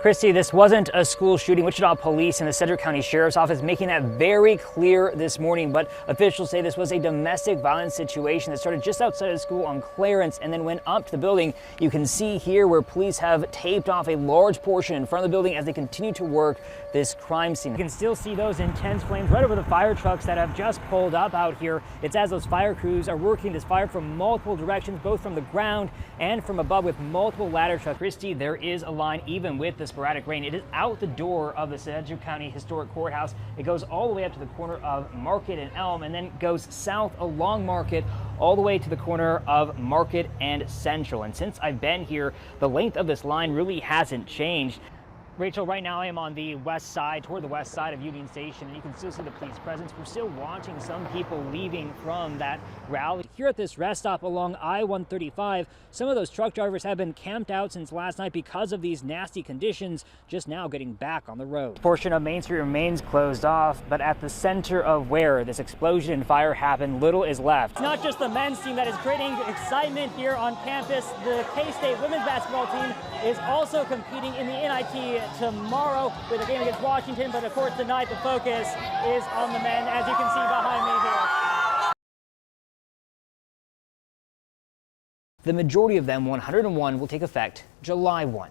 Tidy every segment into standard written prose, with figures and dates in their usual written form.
Christy, this wasn't a school shooting. Wichita Police and the Cedar County Sheriff's Office making that very clear this morning, but officials say this was a domestic violence situation that started just outside of the school on Clarence and then went up to the building. You can see here where police have taped off a large portion in front of the building as they continue to work this crime scene. You can still see those intense flames right over the fire trucks that have just pulled up out here. It's as those fire crews are working this fire from multiple directions, both from the ground and from above with multiple ladder trucks. Christy, there is a line even with the sporadic rain. It is out the door of the Cedar County Historic Courthouse. It goes all the way up to the corner of Market and Elm and then goes south along Market all the way to the corner of Market and Central. And since I've been here, the length of this line really hasn't changed. Rachel, right now I am on the west side, toward the west side of Union Station, and you can still see the police presence. We're still watching some people leaving from that rally. Here at this rest stop along I-135, some of those truck drivers have been camped out since last night because of these nasty conditions, just now getting back on the road. A portion of Main Street remains closed off, but at the center of where this explosion and fire happened, little is left. It's not just the men's team that is creating excitement here on campus. The K-State women's basketball team is also competing in the NIT tomorrow with a game against Washington, but of course tonight the focus is on the men, as you can see behind me here. The majority of them, 101, will take effect July 1.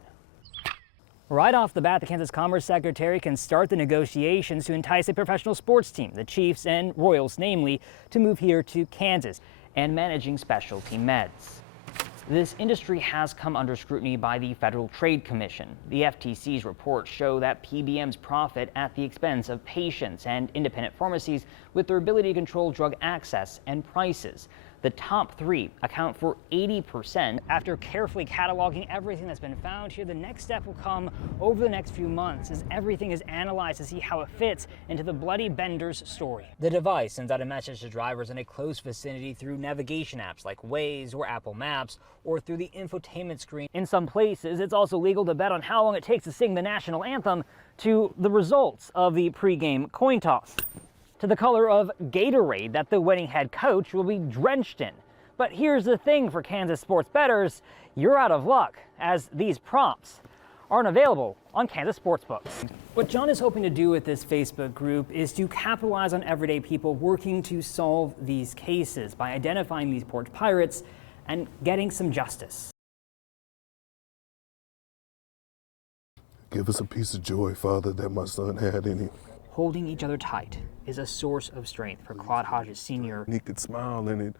Right off the bat, the Kansas Commerce Secretary can start the negotiations to entice a professional sports team, the Chiefs and Royals namely, to move here to Kansas and managing specialty meds. This industry has come under scrutiny by the Federal Trade Commission. The FTC's reports show that PBMs profit at the expense of patients and independent pharmacies with their ability to control drug access and prices. The top three account for 80%. After carefully cataloging everything that's been found here, the next step will come over the next few months as everything is analyzed to see how it fits into the Bloody Bender's story. The device sends out a message to drivers in a close vicinity through navigation apps like Waze or Apple Maps, or through the infotainment screen. In some places, it's also legal to bet on how long it takes to sing the national anthem to the results of the pregame coin toss, to the color of Gatorade that the winning head coach will be drenched in. But here's the thing for Kansas sports bettors, you're out of luck, as these prompts aren't available on Kansas sportsbooks. What John is hoping to do with this Facebook group is to capitalize on everyday people working to solve these cases by identifying these porch pirates and getting some justice. Give us a piece of joy, Father, that my son had in him. Holding each other tight is a source of strength for Claude Hodges Sr. He could smile and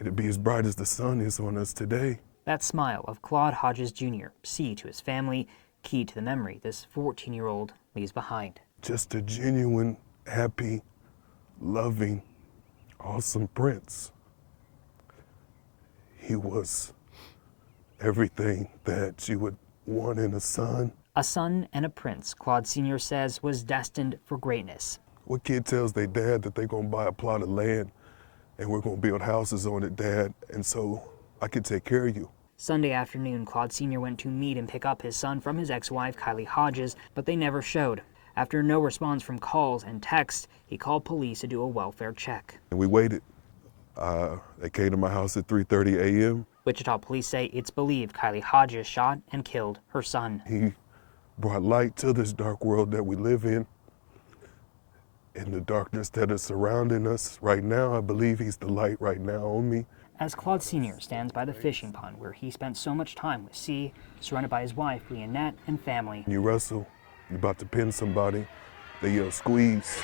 it'd be as bright as the sun is on us today. That smile of Claude Hodges Jr., key to his family, key to the memory this 14-year-old leaves behind. Just a genuine, happy, loving, awesome prince. He was everything that you would want in a son. A son and a prince, Claude Sr. says, was destined for greatness. What kid tells their dad that they're gonna buy a plot of land and we're gonna build houses on it, Dad, and so I can take care of you? Sunday afternoon, Claude Sr. went to meet and pick up his son from his ex-wife, Kylie Hodges, but they never showed. After no response from calls and texts, he called police to do a welfare check. And we waited. They came to my house at 3:30 a.m. Wichita police say it's believed Kylie Hodges shot and killed her son. He brought light to this dark world that we live in. In the darkness that is surrounding us right now, I believe he's the light right now on me. As Claude Sr. stands by the fishing pond where he spent so much time with C, surrounded by his wife, Leonette, and family. You wrestle, you're about to pin somebody, they yell, squeeze.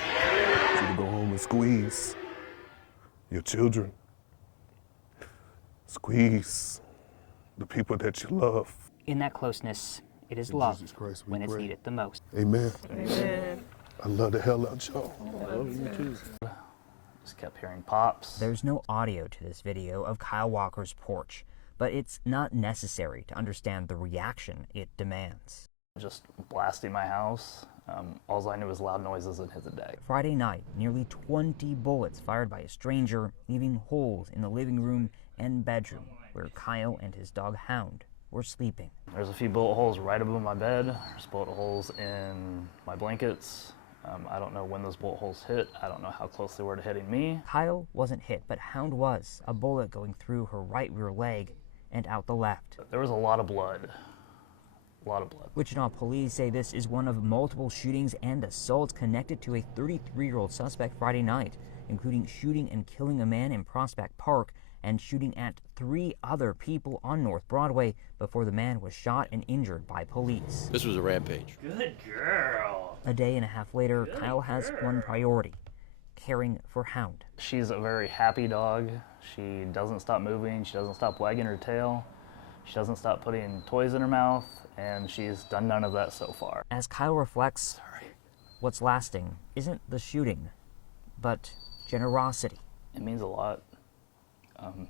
You to go home and squeeze your children. Squeeze the people that you love. In that closeness, it is love when it's needed the most. Amen. Amen. I love the hell out y'all. I love you too. Just kept hearing pops. There's no audio to this video of Kyle Walker's porch, but it's not necessary to understand the reaction it demands. Just blasting my house. All I knew was loud noises and hit the deck. Friday night, nearly 20 bullets fired by a stranger, leaving holes in the living room and bedroom where Kyle and his dog Hound were sleeping. There's a few bullet holes right above my bed. There's bullet holes in my blankets. I don't know when those bullet holes hit. I don't know how close they were to hitting me. Kyle wasn't hit, but Hound was, a bullet going through her right rear leg and out the left. There was a lot of blood. a lot of blood. Wichita police say this is one of multiple shootings and assaults connected to a 33-year-old suspect Friday night, including shooting and killing a man in Prospect Park and shooting at 3 other people on North Broadway before the man was shot and injured by police. This was a rampage. Good girl. A day and a half later, Kyle has one priority: caring for Hound. She's a very happy dog. She doesn't stop moving. She doesn't stop wagging her tail. She doesn't stop putting toys in her mouth, and she's done none of that so far. As Kyle reflects, what's lasting isn't the shooting, but generosity. It means a lot.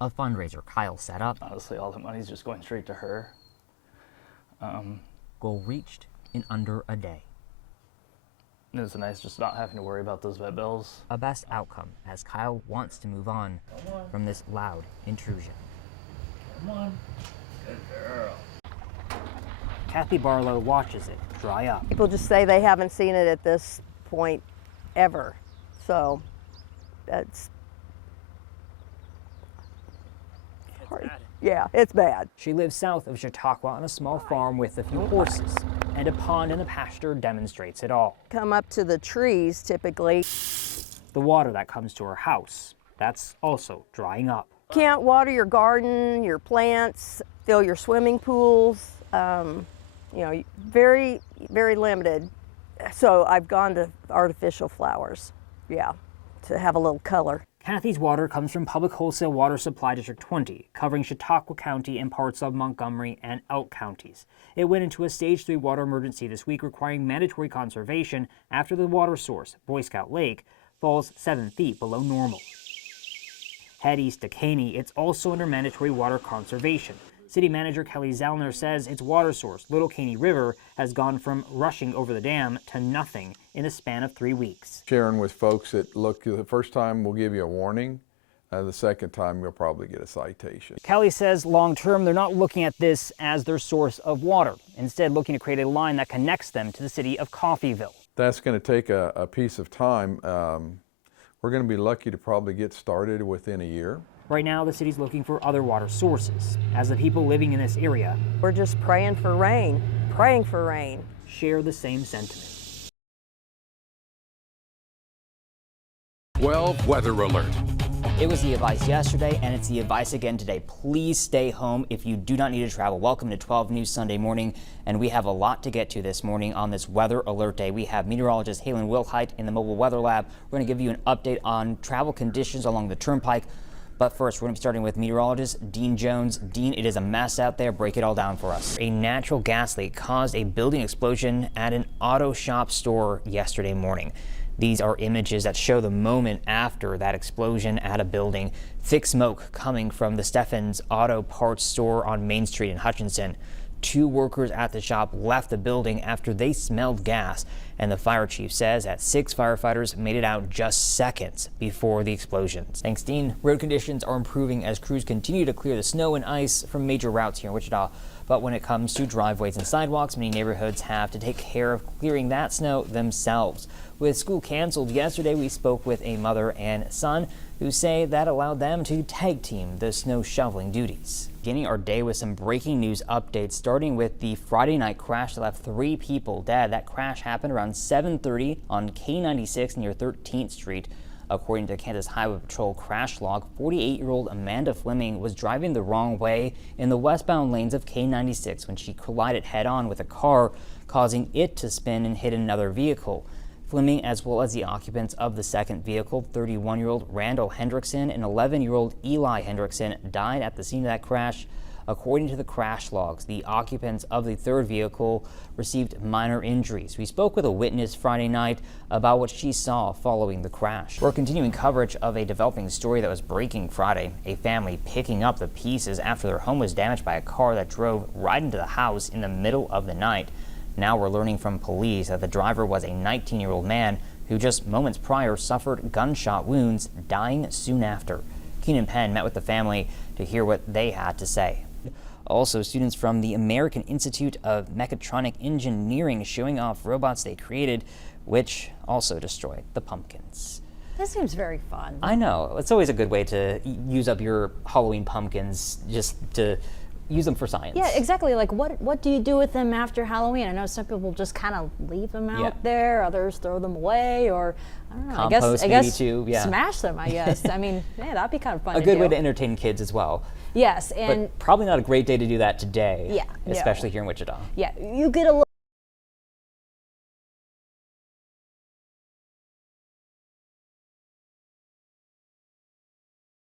A fundraiser Kyle set up. Honestly, all the money's just going straight to her. Goal reached in under a day. And it's nice just not having to worry about those vet bills. A best outcome as Kyle wants to move on from this loud intrusion. Come on. Good girl. Kathy Barlow watches it dry up. People just say they haven't seen it at this point ever. So that's hard. Yeah, it's bad. She lives south of Chautauqua on a small farm with a few horses, and a pond in the pasture demonstrates it all. Come up to the trees typically. The water that comes to her house, that's also drying up. Can't water your garden, your plants, fill your swimming pools. You know, very, very limited. So I've gone to artificial flowers, yeah, to have a little color. Kathy's water comes from Public Wholesale Water Supply District 20, covering Chautauqua County and parts of Montgomery and Elk counties. It went into a Stage 3 water emergency this week, requiring mandatory conservation after the water source, Boy Scout Lake, falls 7 feet below normal. Head east to Caney, it's also under mandatory water conservation. City Manager Kelly Zellner says its water source, Little Caney River, has gone from rushing over the dam to nothing in a span of 3 weeks. Sharing with folks that, look, the first time we'll give you a warning, the second time you'll probably get a citation. Kelly says long term they're not looking at this as their source of water, instead looking to create a line that connects them to the city of Coffeyville. That's going to take a piece of time. We're going to be lucky to probably get started within a year. Right now, the city's looking for other water sources, as the people living in this area We're just praying for rain, share the same sentiment. 12 weather alert. It was the advice yesterday, and it's the advice again today. Please stay home if you do not need to travel. Welcome to 12 News Sunday morning, and we have a lot to get to this morning on this weather alert day. We have meteorologist Halen Wilhite in the mobile weather lab. We're going to give you an update on travel conditions along the turnpike. But first, we're going to be starting with meteorologist Dean Jones. Dean, it is a mess out there. Break it all down for us. A natural gas leak caused a building explosion at an auto shop store yesterday morning. These are images that show the moment after that explosion at a building. Thick smoke coming from the Steffens Auto Parts store on Main Street in Hutchinson. 2 workers at the shop left the building after they smelled gas, and the fire chief says that 6 firefighters made it out just seconds before the explosions. Thanks, Dean. Road conditions are improving as crews continue to clear the snow and ice from major routes here in Wichita. But when it comes to driveways and sidewalks, many neighborhoods have to take care of clearing that snow themselves. With school canceled yesterday, we spoke with a mother and son who say that allowed them to tag team the snow shoveling duties. Beginning our day with some breaking news updates, starting with the Friday night crash that left 3 people dead. That crash happened around 7:30 on K96 near 13th Street. According to Kansas Highway Patrol crash log, 48-year-old Amanda Fleming was driving the wrong way in the westbound lanes of K96 when she collided head-on with a car, causing it to spin and hit another vehicle. Fleming, as well as the occupants of the second vehicle, 31-year-old Randall Hendrickson and 11-year-old Eli Hendrickson, died at the scene of that crash. According to the crash logs, the occupants of the third vehicle received minor injuries. We spoke with a witness Friday night about what she saw following the crash. We're continuing coverage of a developing story that was breaking Friday. A family picking up the pieces after their home was damaged by a car that drove right into the house in the middle of the night. Now we're learning from police that the driver was a 19-year-old man who just moments prior suffered gunshot wounds, dying soon after. Keenan Penn met with the family to hear what they had to say. Also, students from the American Institute of Mechatronic Engineering showing off robots they created, which also destroyed the pumpkins. This seems very fun. I know. It's always a good way to use up your Halloween pumpkins, just to use them for science. Yeah, exactly. Like, what do you do with them after Halloween? I know some people just kind of leave them out there. Others throw them away, or I don't know. Compost I guess maybe too. Yeah. Smash them. I guess. I mean, yeah, that'd be kind of fun. A good way to entertain kids as well. Yes, and but probably not a great day to do that today. Yeah, especially here in Wichita. Yeah, you get a little